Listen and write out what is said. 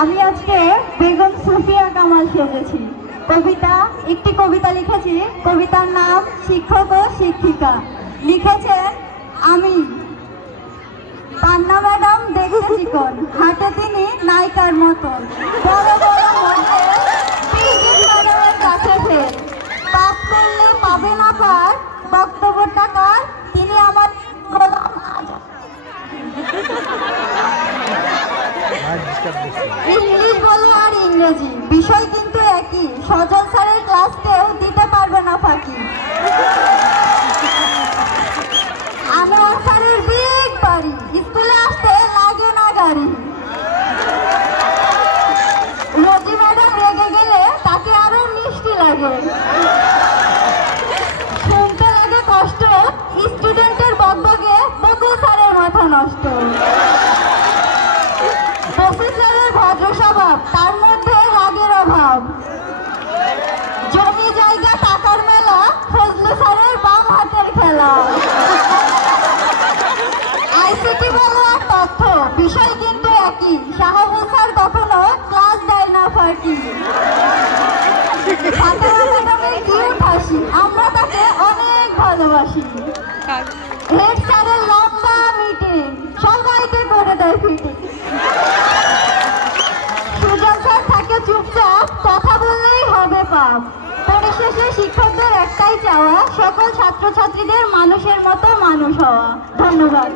আমি আজকে বেগম সুফিয়া কামাল সেজেছি। একটি কবিতা লিখেছি। কবিতার নাম শিক্ষক ও শিক্ষিকা। লিখেছেন আমি। পান্না ম্যাডাম দেখতে চিকন, হাঁটে তিনি নায়িকার মতন। বড় বড় ম্যাডামের কাছে ফের পাপ করলে পাবে না পার, বক্তব্য টাকার তিনি আমার গোলাম। ইংলিশ বলো আর ইংরেজি, বিষয় কিন্তু একই। সজল স্যারের ক্লাস কেউ দিতে পারবে না ফাঁকি। আনোয়ার স্যারের বিগ বাড়ি, স্কুলে আসতে লাগে না গাড়ি। রোজি ম্যাডাম রেগে গেলে তাকে আরো মিষ্টি লাগে। শুনতে লাগে কষ্ট, স্টুডেন্টের বকবকে বকুল স্যারের মাথা নষ্ট। প্রফেসরের ভদ্র স্বভাব, তার মধ্যে রাগের অভাব। জমি জায়গা টাকার মেলা, ফজলু স্যারের বাম হাতের খেলা। আইসিটি বলো আর তথ্য, বিষয় কিন্তু একই। শাহাবুল স্যার কখনো ক্লাস দেয় না ফাঁকি। কিউট হাসি, আমরা তাকে অনেক ভালোবাসি। হেড স্যারের লম্বা মিটিং, সবাইকে করে দেয় ফিটিং। চুপচাপ কথা বললেই হবে পাপ। পরিশেষে শিক্ষকদের একটাই চাওয়া, সকল ছাত্রছাত্রীদের মানুষের মতো মানুষ হওয়া। ধন্যবাদ।